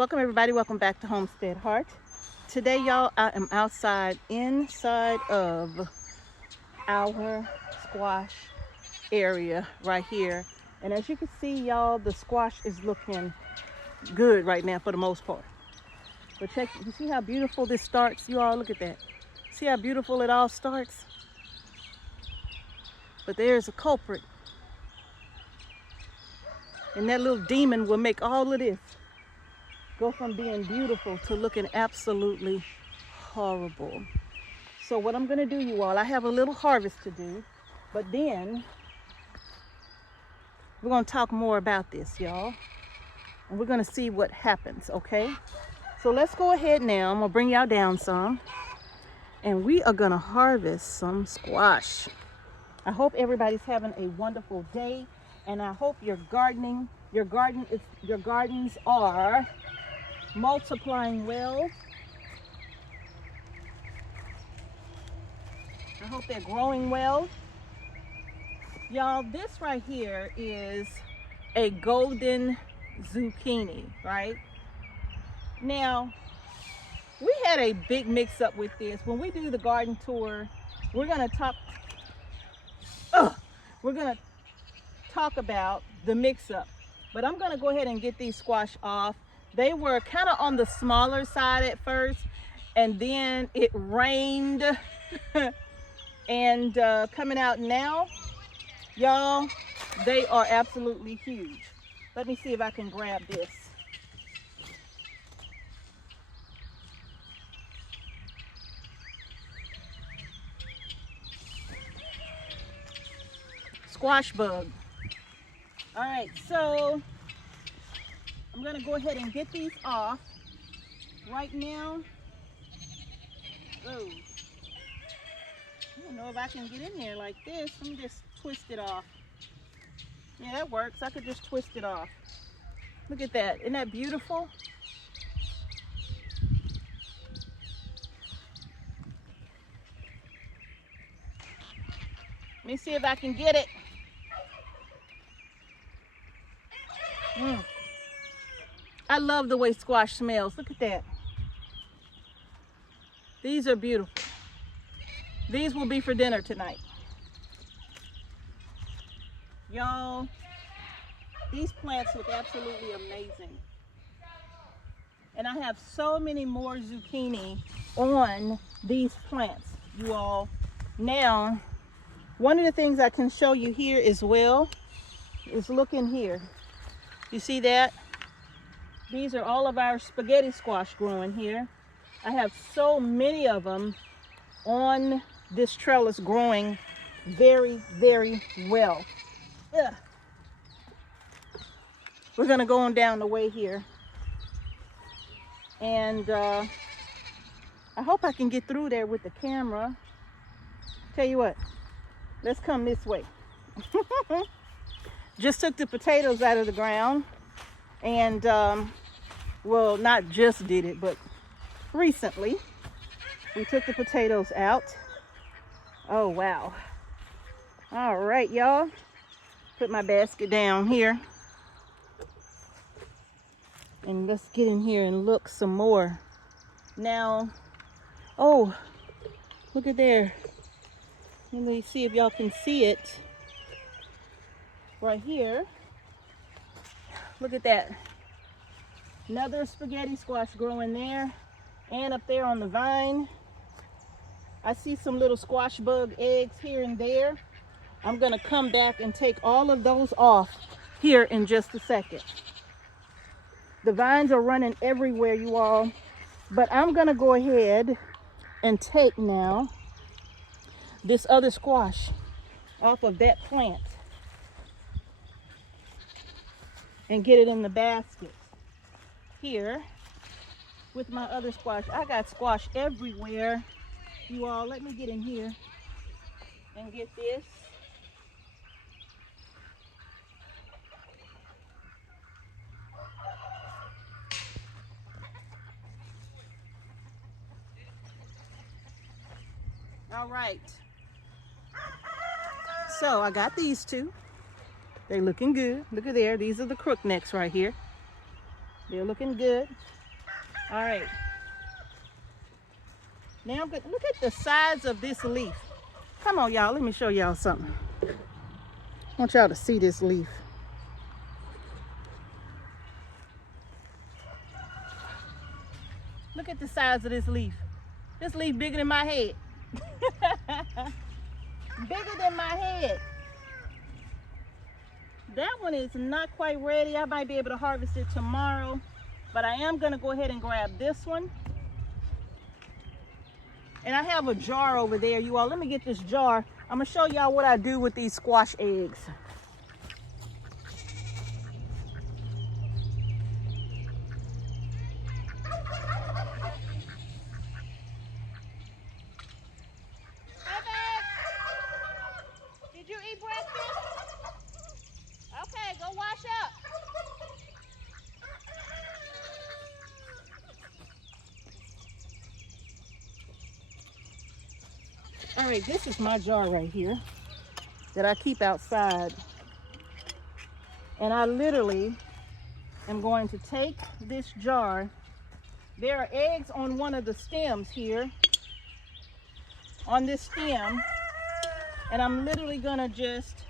Welcome everybody, welcome back to Homestead Heart. Today y'all, I am outside inside of our squash area right here. And as you can see y'all, the squash is looking good right now for the most part. But check, you see how beautiful this starts? You all look at that. See how beautiful it all starts? But there's a culprit. And that little demon will make all of this go from being beautiful to looking absolutely horrible. So what I'm gonna do, you all, I have a little harvest to do, but then we're gonna talk more about this, y'all. And we're gonna see what happens, okay? So let's go ahead now. I'm gonna bring y'all down some. And we are gonna harvest some squash. I hope everybody's having a wonderful day. And I hope your gardens are multiplying well. I hope they're growing well. Y'all, this right here is a golden zucchini, right? Now, we had a big mix up with this. When we do the garden tour, we're gonna talk about the mix up. But I'm gonna go ahead and get these squash off. They were kind of on the smaller side at first, and then it rained and coming out now, y'all, they are absolutely huge. Let me see if I can grab this. Squash bug. All right, so I'm gonna go ahead and get these off right now. Oh, I don't know if I can get in there like this. Let me just twist it off. Yeah, that works. I could just twist it off. Look at that. Isn't that beautiful? Let me see if I can get it. I love the way squash smells. Look at that. These are beautiful. These will be for dinner tonight. Y'all, these plants look absolutely amazing. And I have so many more zucchini on these plants, you all. Now, one of the things I can show you here as well is look in here. You see that? These are all of our spaghetti squash growing here. I have so many of them on this trellis growing very, very well. Ugh. We're gonna go on down the way here. And I hope I can get through there with the camera. Tell you what, let's come this way. Just took the potatoes out of the ground. And well, not just did it, but recently we took the potatoes out. Oh wow. All right, y'all, put my basket down here and let's get in here and look some more. Now, oh, look at there. Let me see if y'all can see it right here. Look at that. Another spaghetti squash growing there and up there on the vine. I see some little squash bug eggs here and there. I'm gonna come back and take all of those off here in just a second. The vines are running everywhere, you all, but I'm gonna go ahead and take now this other squash off of that plant and get it in the basket here with my other squash. I got squash everywhere, you all. Let me get in here and get this. All right, so I got these two. They're looking good. Look at there. These are the crook necks right here. They're looking good. All right. Now I'm good. Look at the size of this leaf. Come on, y'all. Let me show y'all something. I want y'all to see this leaf. Look at the size of this leaf. This leaf bigger than my head. Bigger than my head. That one is not quite ready. I might be able to harvest it tomorrow, but I am going to go ahead and grab this one. And I have a jar over there, you all. Let me get this jar. I'm going to show y'all what I do with these squash eggs. Did you eat breakfast? Okay, go wash up. All right, this is my jar right here that I keep outside. And I literally am going to take this jar. There are eggs on one of the stems here, on this stem. And I'm literally gonna just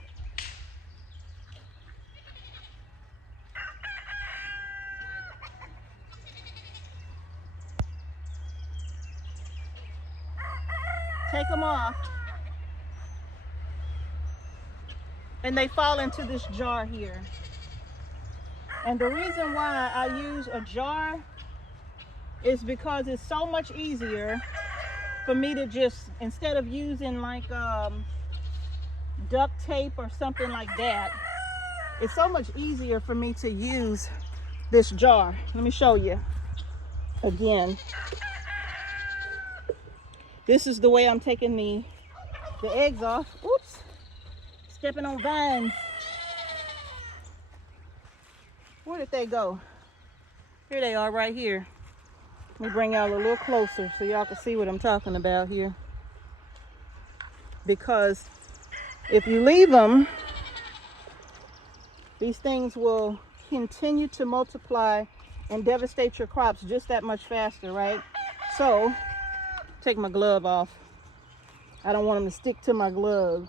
take them off, and they fall into this jar here. And the reason why I use a jar is because it's so much easier for me to just, instead of using like duct tape or something like that, it's so much easier for me to use this jar. Let me show you again. This is the way I'm taking the eggs off. Oops, stepping on vines. Where did they go? Here they are right here. Let me bring y'all a little closer so y'all can see what I'm talking about here. Because if you leave them, these things will continue to multiply and devastate your crops just that much faster, right? So, take my glove off. I don't want them to stick to my glove.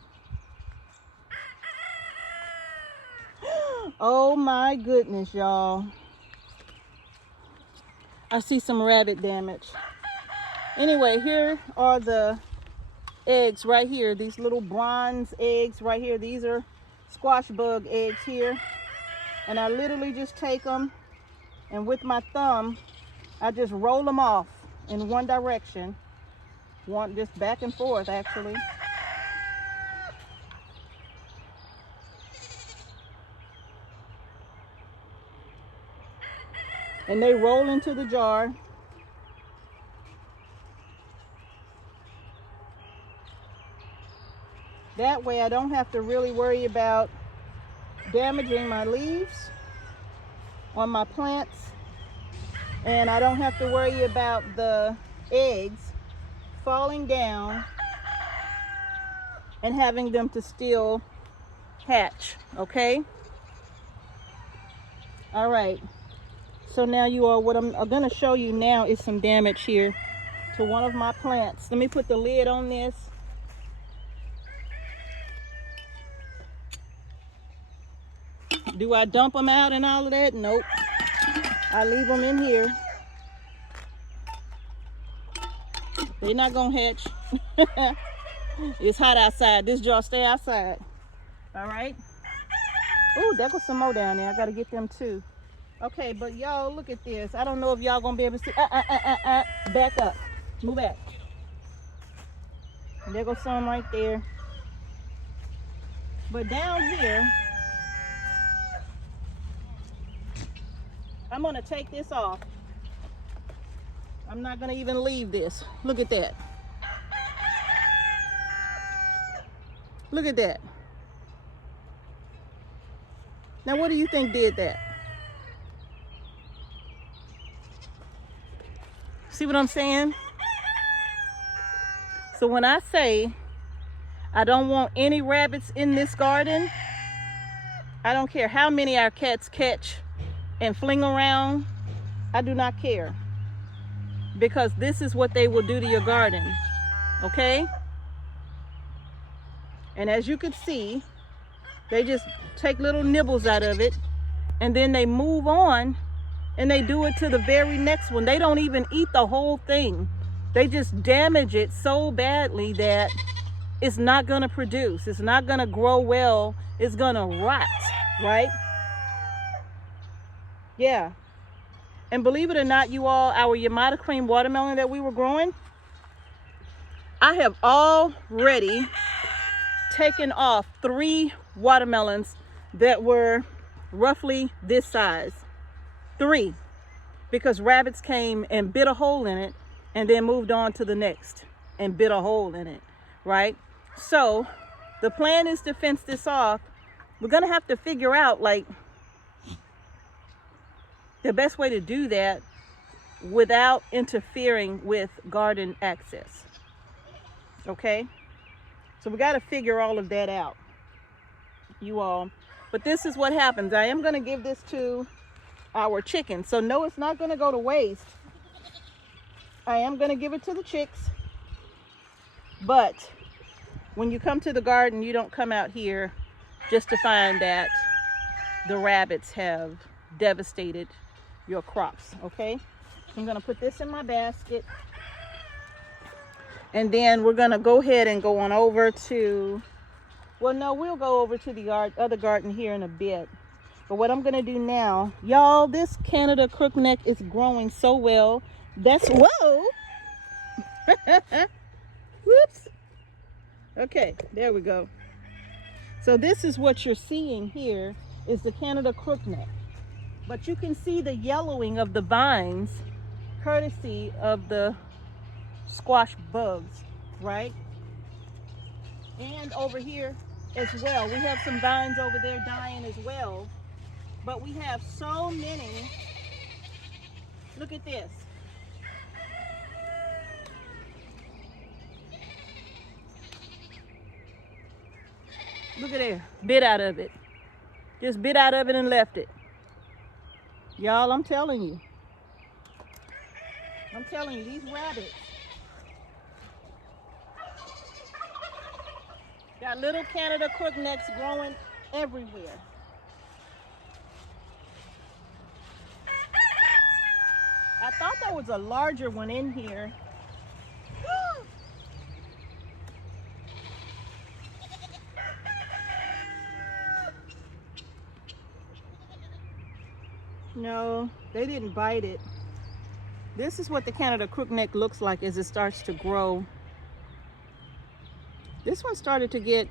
Oh my goodness, y'all. I see some rabbit damage. Anyway, here are the eggs right here. These little bronze eggs right here. These are squash bug eggs here. And I literally just take them, and with my thumb, I just roll them off in one direction. Just back and forth, actually. And they roll into the jar. That way I don't have to really worry about damaging my leaves on my plants. And I don't have to worry about the eggs falling down and having them to still hatch, okay? All right. So now you all, what I'm going to show you now is some damage here to one of my plants. Let me put the lid on this. Do I dump them out and all of that? Nope. I leave them in here. They're not going to hatch. It's hot outside. This jar stay outside. All right. Ooh, there goes some more down there. I got to get them too. Okay, but y'all, look at this. I don't know if y'all gonna be able to see. Back up. Move back. And there goes some right there. But down here, I'm gonna take this off. I'm not gonna even leave this. Look at that. Look at that. Now, what do you think did that? See what I'm saying? So when I say I don't want any rabbits in this garden, I don't care how many our cats catch and fling around. I do not care, because this is what they will do to your garden, okay? And as you can see, they just take little nibbles out of it, and then they move on, and they do it to the very next one. They don't even eat the whole thing. They just damage it so badly that it's not gonna produce. It's not gonna grow well. It's gonna rot, right? Yeah. And believe it or not, you all, our Yamata cream watermelon that we were growing, I have already taken off 3 watermelons that were roughly this size. 3, because rabbits came and bit a hole in it and then moved on to the next and bit a hole in it, right? So the plan is to fence this off. We're gonna have to figure out like the best way to do that without interfering with garden access. Okay, so we got to figure all of that out, you all. But this is what happens. I am going to give this to our chickens, so no, it's not going to go to waste. I am going to give it to the chicks, but when you come to the garden, you don't come out here just to find that the rabbits have devastated your crops. Okay, I'm going to put this in my basket, and then we're going to go ahead and go on over to, well, no, we'll go over to the other garden here in a bit. But what I'm going to do now, y'all, this Canada crookneck is growing so well. That's, whoa. Whoops. Okay, there we go. So this is what you're seeing here is the Canada crookneck. But you can see the yellowing of the vines courtesy of the squash bugs, right? And over here as well, we have some vines over there dying as well. But we have so many. Look at this. Look at there, bit out of it. Just bit out of it and left it. Y'all, I'm telling you, these rabbits got little Canada crooknecks growing everywhere. I thought there was a larger one in here. No, they didn't bite it. This is what the Canada crookneck looks like as it starts to grow. This one started to get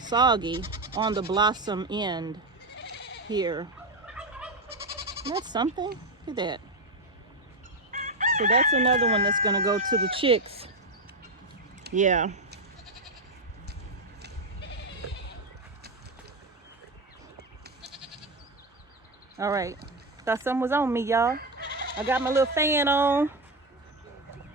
soggy on the blossom end here. That's something. Look at that. So that's another one that's going to go to the chicks. Yeah. All right. Thought something was on me, y'all. I got my little fan on.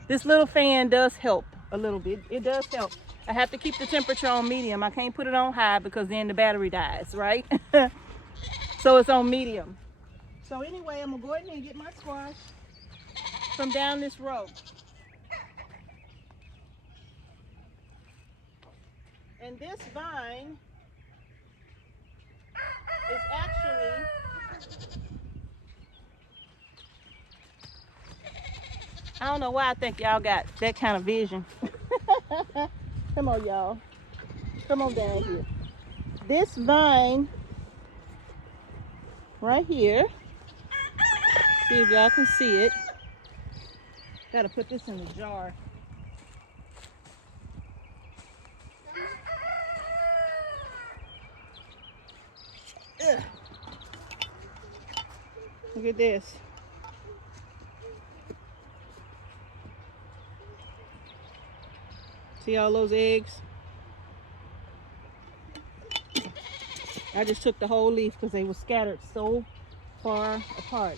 This little fan does help a little bit. It does help. I have to keep the temperature on medium. I can't put it on high because then the battery dies, right? So it's on medium. So anyway, I'm gonna go ahead and get my squash from down this road. And this vine is actually I don't know why I think y'all got that kind of vision. Come on, y'all. Come on down here. This vine right here, see if y'all can see it. Gotta put this in the jar. Ugh. Look at this. See all those eggs? I just took the whole leaf because they were scattered so far apart.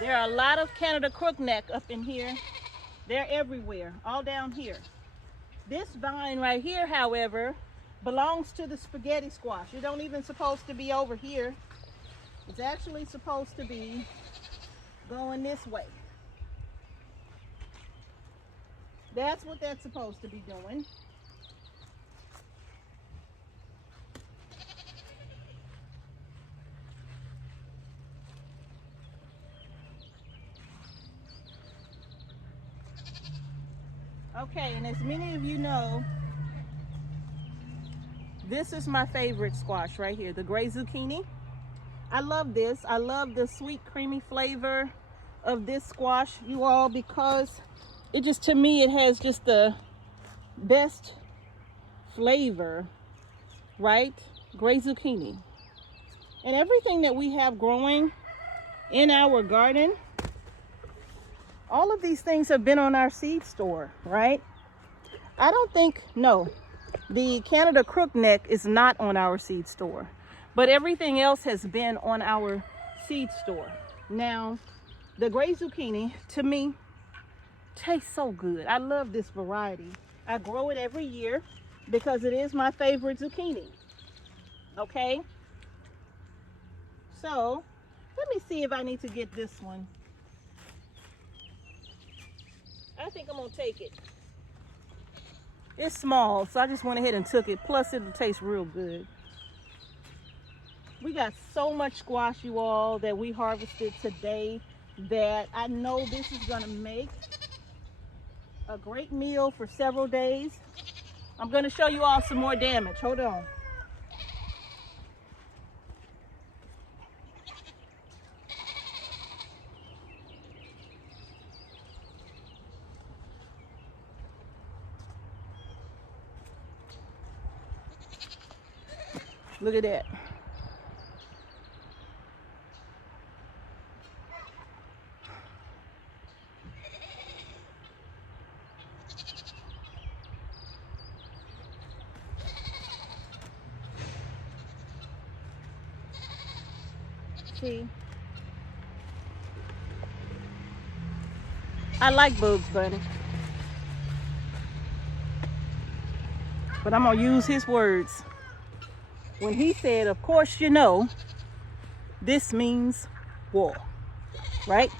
There are a lot of Canada crookneck up in here. They're everywhere, all down here. This vine right here, however, belongs to the spaghetti squash. It don't even supposed to be over here. It's actually supposed to be going this way. That's what that's supposed to be doing. Okay, and as many of you know, this is my favorite squash right here, the gray zucchini. I love this. I love the sweet, creamy flavor of this squash, you all, because it just, to me, it has just the best flavor, right? Gray zucchini. And everything that we have growing in our garden, all of these things have been on our seed store, right? I don't think, no, the Canada crookneck is not on our seed store, but everything else has been on our seed store. Now, the gray zucchini, to me, tastes so good. I love this variety. I grow it every year because it is my favorite zucchini. Okay? So, let me see if I need to get this one. I think I'm gonna take it. It's small, so I just went ahead and took it. Plus, it'll taste real good. We got so much squash, you all, that we harvested today that I know this is gonna make a great meal for several days. I'm gonna show you all some more damage. Hold on. Look at that. See? I like Bugs Bunny, but I'm gonna use his words when he said, of course you know, this means war, right?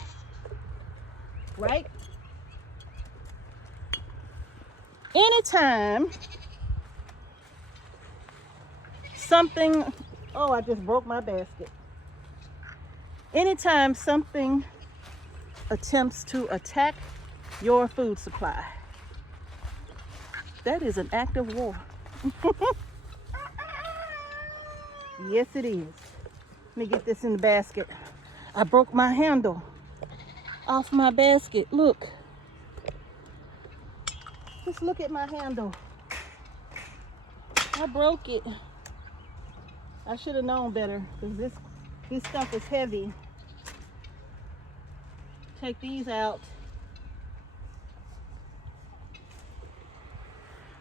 Right? Anytime something, oh, I just broke my basket. Anytime something attempts to attack your food supply, that is an act of war. Yes, it is. Let me get this in the basket. I broke my handle off my basket. Look. Just look at my handle. I broke it. I should have known better because this stuff is heavy. Take these out.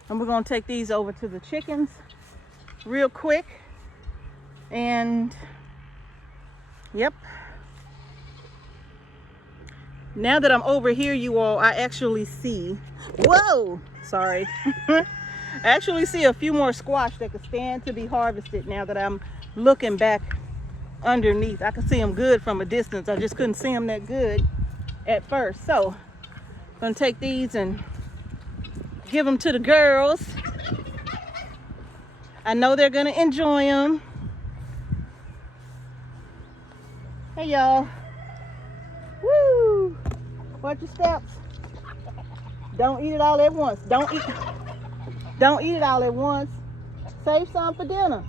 And we're going to take these over to the chickens real quick. And yep. Now that I'm over here, you all, I actually see, whoa, sorry. I actually see a few more squash that could stand to be harvested now that I'm looking back underneath. I can see them good from a distance. I just couldn't see them that good at first. So I'm gonna take these and give them to the girls. I know they're gonna enjoy them. Hey y'all. Woo! Watch your steps. Don't eat it all at once. Don't eat it all at once. Save some for dinner.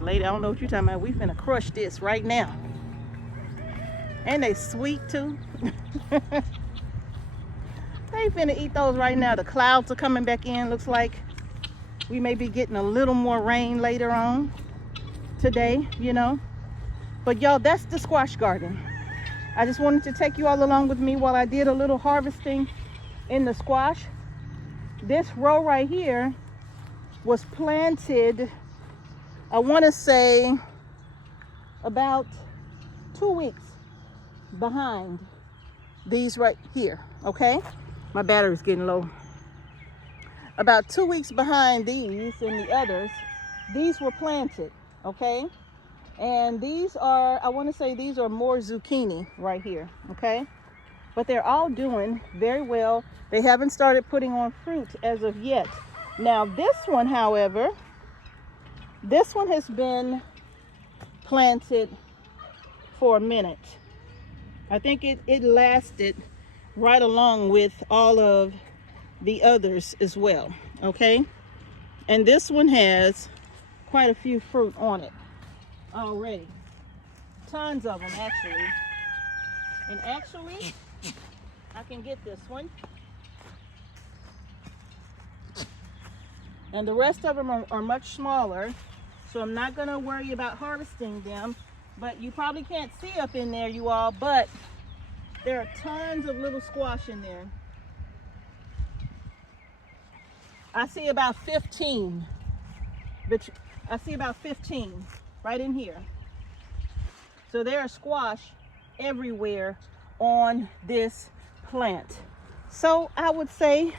Lady, I don't know what you're talking about. We finna crush this right now. And they sweet too. They finna eat those right now. The clouds are coming back in. Looks like we may be getting a little more rain later on today, you know. But y'all, that's the squash garden. I just wanted to take you all along with me while I did a little harvesting in the squash. This row right here was planted, I want to say, about 2 weeks behind these right here, okay? My battery's getting low. about 2 weeks behind these and the others. These were planted, okay? And these are, I want to say these are more zucchini right here, okay? But they're all doing very well. They haven't started putting on fruit as of yet. Now this one, however, this one has been planted for a minute. I think it lasted right along with all of the others as well, okay? And this one has quite a few fruit on it already. Tons of them, actually. And actually, I can get this one. And the rest of them are much smaller, so I'm not going to worry about harvesting them. But you probably can't see up in there, you all, but there are tons of little squash in there. I see about 15, but I see about 15 right in here. So there are squash everywhere on this plant. So I would say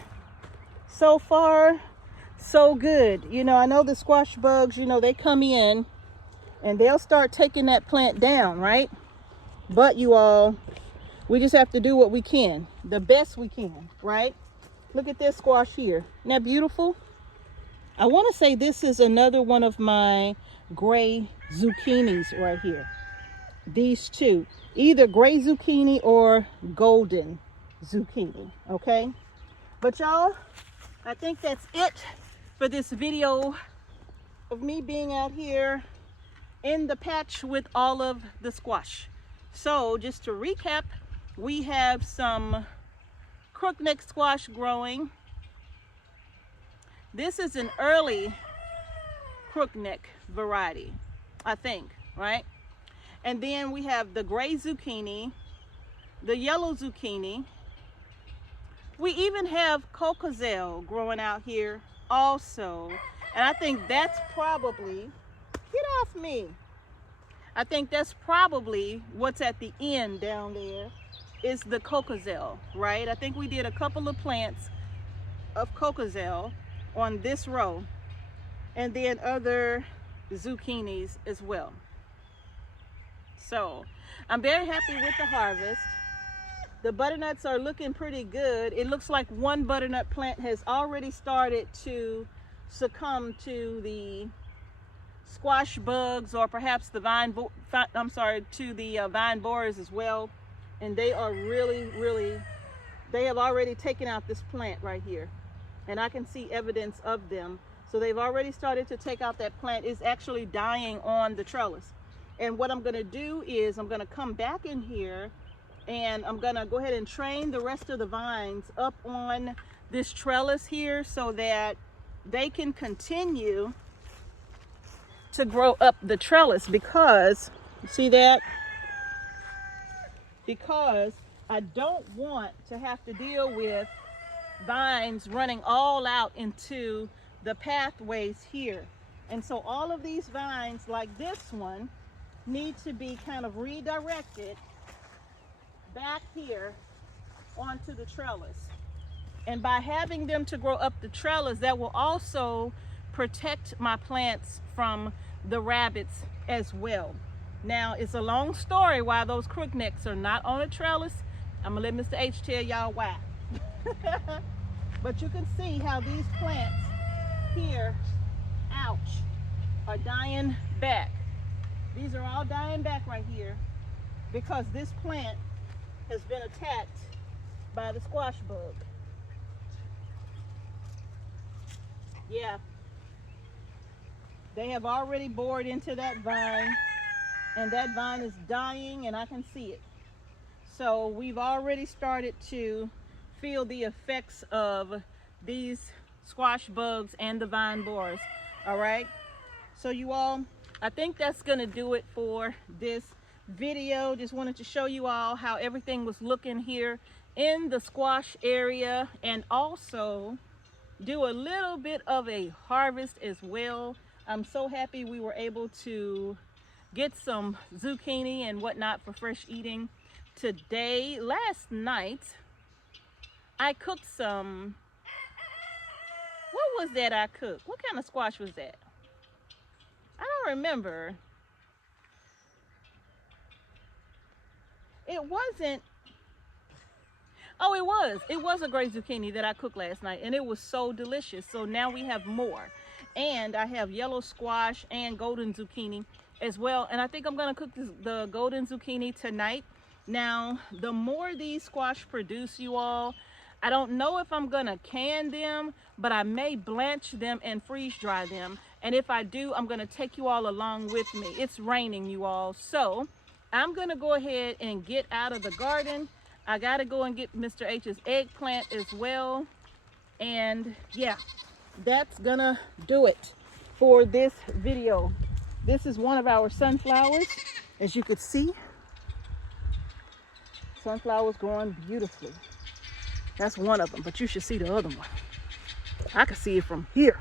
so far so good. You know, I know the squash bugs, you know, they come in and they'll start taking that plant down, right? But you all, we just have to do what we can, the best we can, right? Look at this squash here. Isn't that beautiful? I want to say this is another one of my gray zucchinis right here. These two, either gray zucchini or golden zucchini, okay? But y'all, I think that's it for this video of me being out here in the patch with all of the squash. So just to recap, we have some crookneck squash growing. This is an early crookneck variety, I think, right? And then we have the gray zucchini, the yellow zucchini. We even have cocozel growing out here also. And I think that's probably, get off me. I think that's probably what's at the end down there is the cocozel, right? I think we did a couple of plants of cocozel on this row, and then other zucchinis as well. So I'm very happy with the harvest. The butternuts are looking pretty good. It looks like one butternut plant has already started to succumb to the squash bugs, or perhaps the vine borers as well. And they are really, they have already taken out this plant right here. And I can see evidence of them. So they've already started to take out that plant. It's actually dying on the trellis. And what I'm gonna do is I'm gonna come back in here and I'm gonna go ahead and train the rest of the vines up on this trellis here so that they can continue to grow up the trellis, because, you see that? Because I don't want to have to deal with vines running all out into the pathways here. And so all of these vines, like this one, need to be kind of redirected back here onto the trellis. And by having them to grow up the trellis, that will also protect my plants from the rabbits as well. Now, it's a long story why those crooknecks are not on a trellis. I'm gonna let Mr. H tell y'all why. But you can see how these plants here, ouch, are dying back. These are all dying back right here because this plant has been attacked by the squash bug. Yeah, they have already bored into that vine, and that vine is dying, and I can see it. So we've already started to feel the effects of these squash bugs and the vine borers. All right, so you all, I think that's gonna do it for this video. Just wanted to show you all how everything was looking here in the squash area, and also do a little bit of a harvest as well. I'm so happy we were able to get some zucchini and whatnot for fresh eating today. Last night I cooked some What was that I cooked? What kind of squash was that? I don't remember. It wasn't. Oh, it was. It was a great zucchini that I cooked last night, and it was so delicious. So now we have more. And I have yellow squash and golden zucchini as well. And I think I'm going to cook the golden zucchini tonight. Now, the more these squash produce, you all, I don't know if I'm going to can them, but I may blanch them and freeze dry them. And if I do, I'm going to take you all along with me. It's raining, you all. So I'm going to go ahead and get out of the garden. I got to go and get Mr. H's eggplant as well. And yeah, that's going to do it for this video. This is one of our sunflowers. As you could see, sunflowers growing beautifully. That's one of them, but you should see the other one. I can see it from here.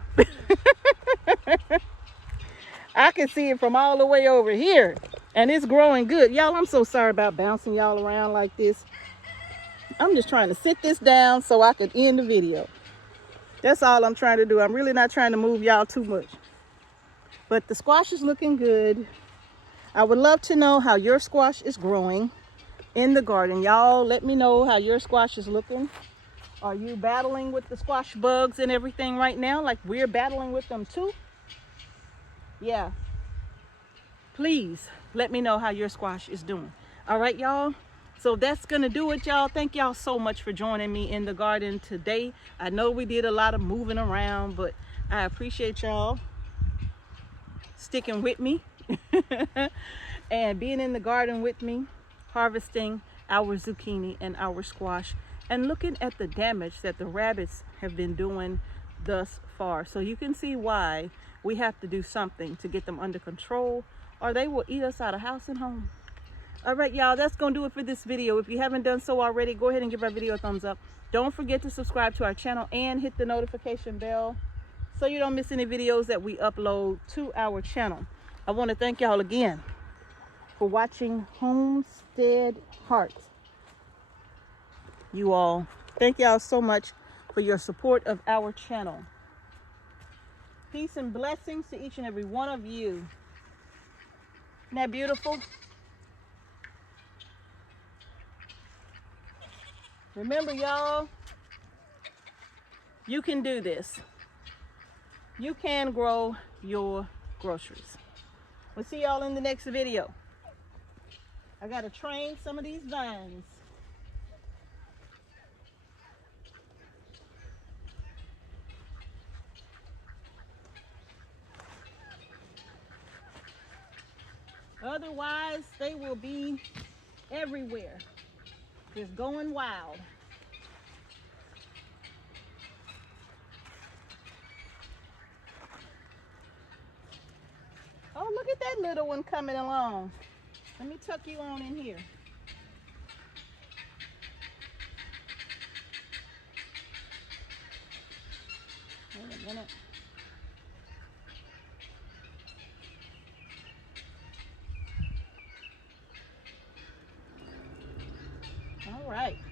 I can see it from all the way over here, and it's growing good. Y'all, I'm so sorry about bouncing y'all around like this. I'm just trying to sit this down so I can end the video. That's all I'm trying to do. I'm really not trying to move y'all too much. But the squash is looking good. I would love to know how your squash is growing in the garden. Y'all let me know how your squash is looking. Are you battling with the squash bugs and everything right now, like we're battling with them too? Yeah. Please let me know how your squash is doing. All right, y'all. So that's gonna do it, y'all. Thank y'all so much for joining me in the garden today. I know we did a lot of moving around, but I appreciate y'all sticking with me and being in the garden with me, harvesting our zucchini and our squash, and looking at the damage that the rabbits have been doing thus far. So you can see why we have to do something to get them under control, or they will eat us out of house and home. All right, y'all, that's gonna do it for this video. If you haven't done so already, go ahead and give our video a thumbs up. Don't forget to subscribe to our channel and hit the notification bell so you don't miss any videos that we upload to our channel. I want to thank y'all again for watching Homestead Heart. You all, thank y'all so much for your support of our channel. Peace and blessings to each and every one of you. Isn't that beautiful? Remember, y'all, you can do this. You can grow your groceries. We'll see y'all in the next video. I gotta train some of these vines. Otherwise, they will be everywhere, just going wild. Oh, look at that little one coming along. Let me tuck you on in here. Wait a minute.